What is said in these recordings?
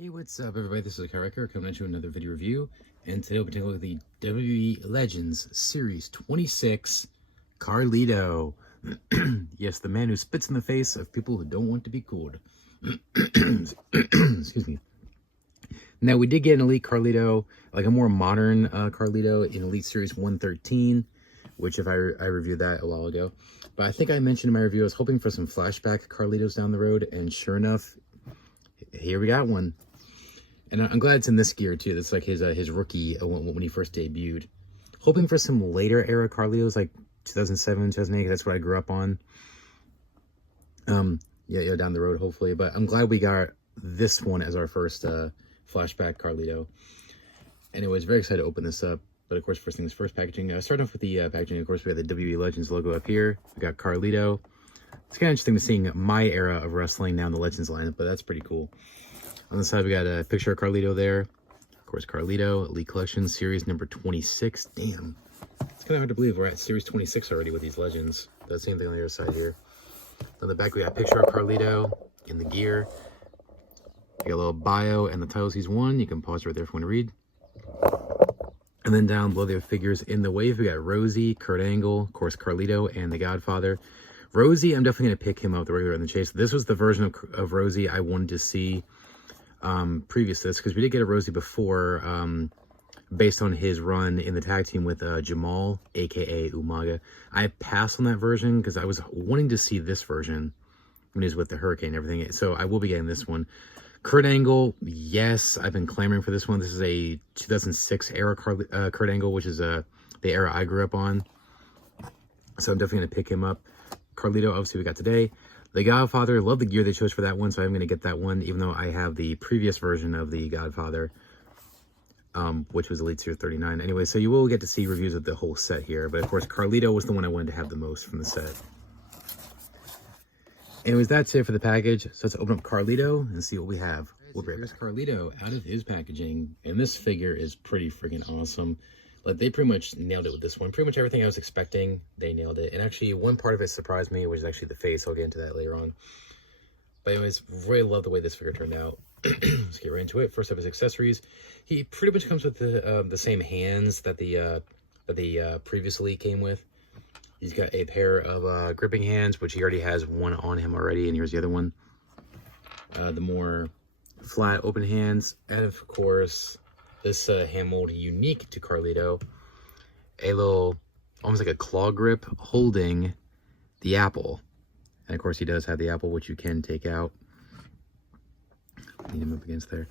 Hey, what's up everybody? This is Carlito coming at you with another video review, and today we'll be taking a look at the WWE Legends Series 26 Carlito. Yes, the man who spits in the face of people who don't want to be cooled. Excuse me. Now, we did get an Elite Carlito, like a more modern Carlito in Elite Series 113, which I reviewed that a while ago. But I think I mentioned in my review I was hoping for some flashback Carlitos down the road, and sure enough, here we got one. And I'm glad it's in this gear too. That's like his rookie when he first debuted. Hoping for some later era Carlitos, like 2007, 2008. That's what I grew up on. Yeah, down the road hopefully. But I'm glad we got this one as our first flashback Carlito. Anyways, very excited to open this up. But of course, first things first, packaging. Starting off with the packaging, of course, we have the WWE Legends logo up here. We got Carlito. It's kind of interesting to seeing my era of wrestling now in the Legends lineup, but that's pretty cool. On the side, we got a picture of Carlito there. Of course, Carlito, Elite Collection, Series number 26. Damn. It's kind of hard to believe we're at Series 26 already with these Legends. The same thing on the other side here. On the back, we got a picture of Carlito in the gear. We got a little bio and the titles he's won. You can pause right there if you want to read. And then down below, the figures in the wave. We got Rosie, Kurt Angle, of course, Carlito, and the Godfather. Rosie, I'm definitely going to pick him up the regular in the chase. This was the version of Rosie I wanted to see previous to this, because we did get a Rosie before, based on his run in the tag team with Jamal, aka Umaga. I passed on that version because I was wanting to see this version when he was with the Hurricane and everything, so I will be getting this one. Kurt Angle, yes, I've been clamoring for this one. This is a 2006 era Kurt Angle, which is the era I grew up on, so I'm definitely going to pick him up. Carlito, obviously, we got today. The Godfather, love the gear they chose for that one, so I'm going to get that one, even though I have the previous version of the Godfather, which was Elite Series 39. Anyway, so you will get to see reviews of the whole set here, but of course, Carlito was the one I wanted to have the most from the set. Anyways, that's it for the package, so let's open up Carlito and see what we have. We'll be right back. Carlito out of his packaging, and this figure is pretty freaking awesome. Like, they pretty much nailed it with this one. Pretty much everything I was expecting, they nailed it. And actually, one part of it surprised me, which is actually the face. I'll get into that later on. But anyways, really love the way this figure turned out. Let's get right into it. First up, his accessories. He pretty much comes with the same hands that the previous Elite came with. He's got a pair of gripping hands, which he already has one on him already. And here's the other one. The more flat, open hands. And of course, this hand mold unique to Carlito, a little, almost like a claw grip holding the apple. And of course he does have the apple, which you can take out. Lean him up against there.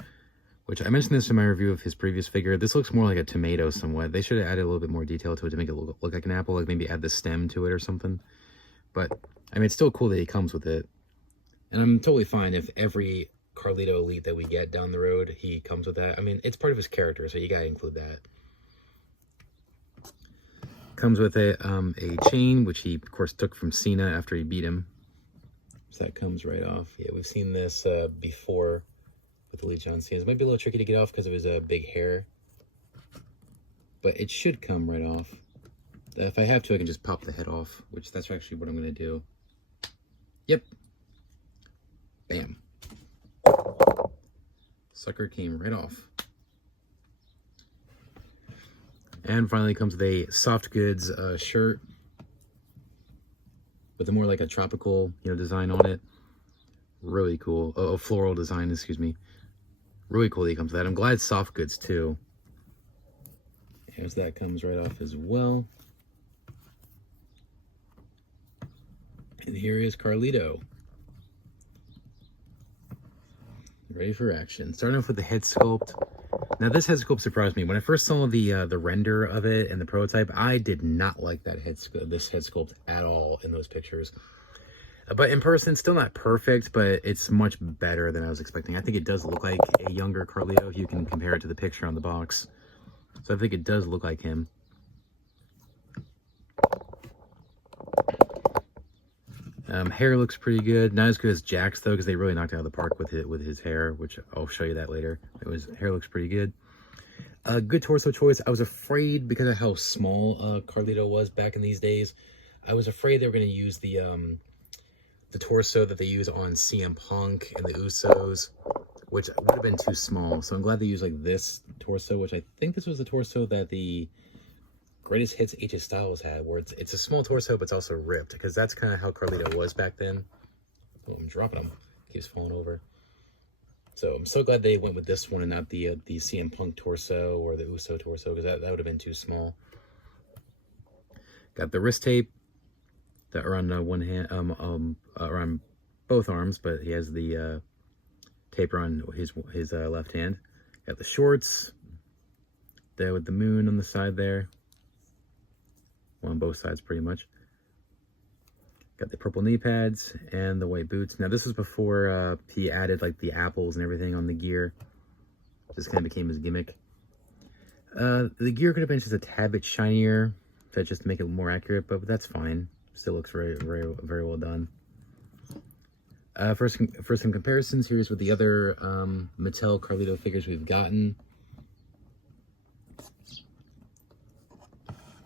Which I mentioned this in my review of his previous figure. This looks more like a tomato somewhat. They should have added a little bit more detail to it to make it look like an apple, like maybe add the stem to it or something. But, I mean, it's still cool that he comes with it. And I'm totally fine if every Carlito Elite that we get down the road, he comes with that. I mean, it's part of his character, so you gotta include that. Comes with a chain, which he, of course, took from Cena after he beat him. So that comes right off. Yeah, we've seen this before with Elite John Cena. It might be a little tricky to get off because of his big hair. But it should come right off. If I have to, I can just pop the head off, which that's actually what I'm going to do. Yep. Bam. Sucker came right off. And finally comes with a soft goods shirt with a more like a tropical, design on it. Really cool. Oh, floral design, excuse me. Really cool that he comes with that. I'm glad it's soft goods too. Here's that comes right off as well. And here is Carlito. Ready for action. Starting off with the head sculpt. Now this head sculpt surprised me. When I first saw the render of it and the prototype, I did not like that this head sculpt at all in those pictures. But in person, still not perfect, but it's much better than I was expecting. I think it does look like a younger Carlito if you can compare it to the picture on the box. So I think it does look like him. Hair looks pretty good. Not as good as Jack's though, because they really knocked it out of the park with his hair, which I'll show you that later. Hair looks pretty good. Good torso choice. I was afraid because of how small Carlito was back in these days. I was afraid they were going to use the torso that they use on CM Punk and the Usos, which would have been too small. So I'm glad they used like this torso, which I think this was the torso that the Greatest Hits AJ Styles had, where it's a small torso, but it's also ripped, because that's kind of how Carlito was back then. Oh, I'm dropping him. Keeps falling over. So I'm so glad they went with this one and not the CM Punk torso or the Uso torso, because that would have been too small. Got the wrist tape that are on one hand, around both arms, but he has the taper on his left hand. Got the shorts there with the moon on the side there. Well, on both sides pretty much. Got the purple knee pads and the white boots. Now this was before he added like the apples and everything on the gear. This kind of became his gimmick. The gear could have been just a tad bit shinier, to just make it more accurate, but that's fine. Still looks very, very, very well done. For some comparisons, here's with the other Mattel Carlito figures we've gotten.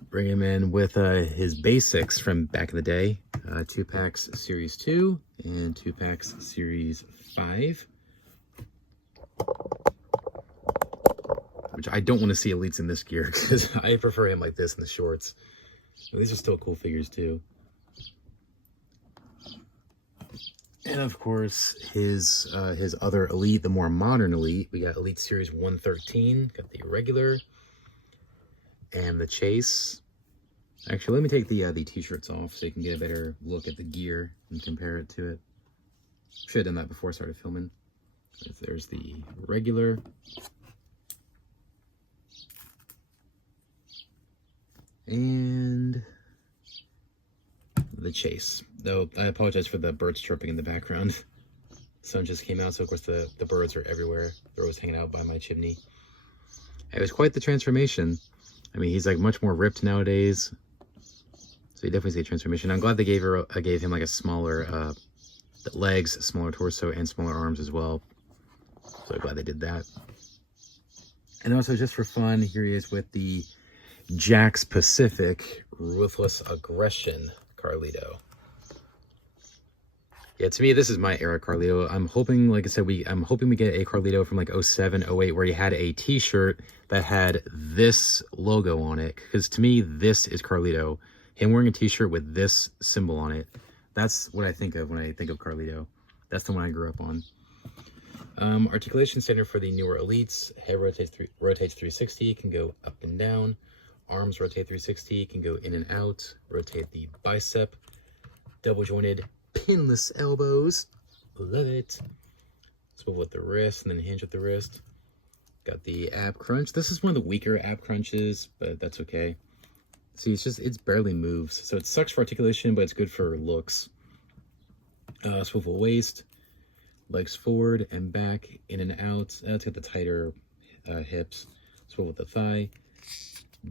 Bring him in with his basics from back in the day. 2-packs Series 2 and 2-packs Series 5. Which I don't want to see Elites in this gear, because I prefer him like this in the shorts. These are still cool figures too. And of course, his other Elite, the more modern Elite. We got Elite Series 113, got the regular and the Chase. Actually, let me take the t-shirts off so you can get a better look at the gear and compare it to it. Should have done that before I started filming. There's the regular. And the Chase. Though I apologize for the birds chirping in the background. The sun just came out, so of course the birds are everywhere. They're always hanging out by my chimney. It was quite the transformation. I mean, he's like much more ripped nowadays. So you definitely see a transformation. I'm glad they gave him like a smaller legs, smaller torso, and smaller arms as well. So I'm glad they did that. And also, just for fun, here he is with the Jax Pacific Ruthless Aggression Carlito. Yeah, to me, this is my era Carlito. I'm hoping, like I said, I'm hoping we get a Carlito from like 07, 08, where he had a t-shirt that had this logo on it. Because to me, this is Carlito. Him wearing a t-shirt with this symbol on it. That's what I think of when I think of Carlito. That's the one I grew up on. Articulation standard for the newer Elites. Head rotates 360, can go up and down. Arms rotate 360, can go in and out. Rotate the bicep. Double jointed pinless elbows. Love it. Swivel with the wrist and then hinge with the wrist. Got the ab crunch. This is one of the weaker ab crunches, but that's okay. See, it's barely moves. So it sucks for articulation, but it's good for looks. Swivel waist. Legs forward and back, in and out. It's got the tighter hips. Swivel with the thigh.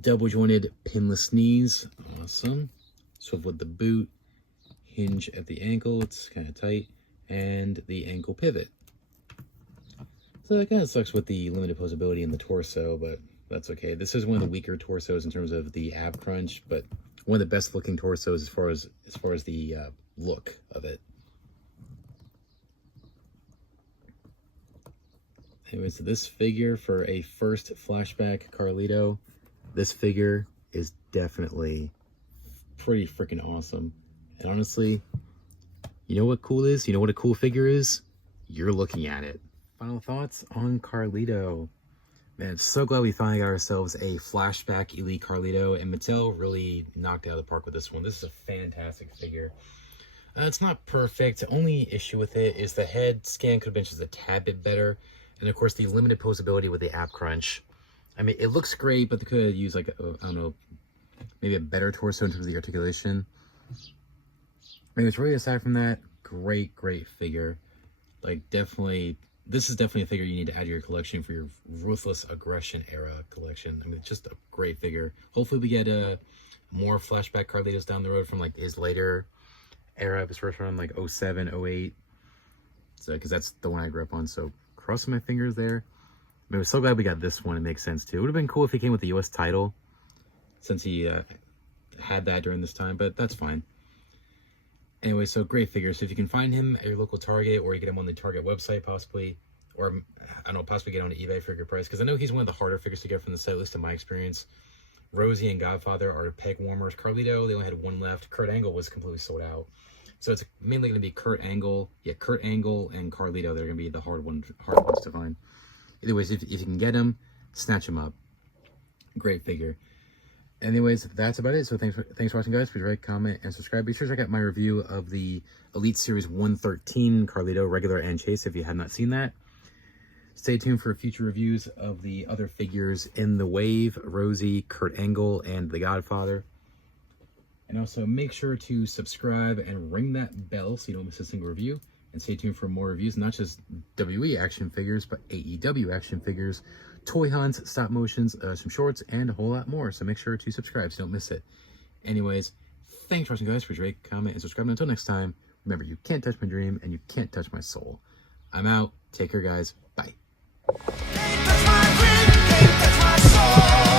Double jointed pinless knees. Awesome. Swivel with the boot. Hinge at the ankle. It's kind of tight. And the ankle pivot. So that kind of sucks with the limited posability in the torso, but that's okay. This is one of the weaker torsos in terms of the ab crunch, but one of the best looking torsos as far as the look of it. Anyway, so this figure for a first flashback Carlito, this figure is definitely pretty freaking awesome. And honestly, you know what cool is? You know what a cool figure is? You're looking at it. Final thoughts on Carlito. Man, so glad we finally got ourselves a flashback Elite Carlito, and Mattel really knocked it out of the park with this one. This is a fantastic figure. It's not perfect. The only issue with it is the head scan could have been just a tad bit better. And of course, the limited posability with the ab crunch. I mean, it looks great, but they could have used like, I don't know, maybe a better torso in terms of the articulation. I mean, it's really aside from that, great figure. Like, definitely, this is definitely a figure you need to add to your collection for your Ruthless Aggression era collection. I mean, it's just a great figure. Hopefully we get more flashback Carlitos down the road from like his later era of his first run, like 07, 08. So, because that's the one I grew up on, so crossing my fingers there. I mean, I'm so glad we got this one. It makes sense too. It would have been cool if he came with the US title, since he had that during this time, but that's fine. Anyway, so great figure. So if you can find him at your local Target, or you get him on the Target website possibly, or I don't know, possibly get on eBay for a good price, because I know he's one of the harder figures to get from the set, at least in my experience. Rosie and Godfather are peg warmers. Carlito, they only had one left. Kurt Angle was completely sold out. So it's mainly going to be Kurt Angle and Carlito. They're going to be the hard ones to find. Anyways, if you can get them, snatch them up. Great figure. Anyways, that's about it. So thanks for watching, guys. Please rate, comment, and subscribe. Be sure to check out my review of the Elite Series 113 Carlito, regular and chase, if you have not seen that. Stay tuned for future reviews of the other figures in the wave, Rosie, Kurt Angle, and the Godfather. And also make sure to subscribe and ring that bell so you don't miss a single review. And stay tuned for more reviews, not just WWE action figures, but AEW action figures, toy hunts, stop motions, some shorts, and a whole lot more. So make sure to subscribe so you don't miss it. Anyways, thanks for watching, guys. Please rate, comment, and subscribe. And until next time, remember, you can't touch my dream, and you can't touch my soul. I'm out. Take care, guys. Bye. Can't touch my dream, can't touch my soul.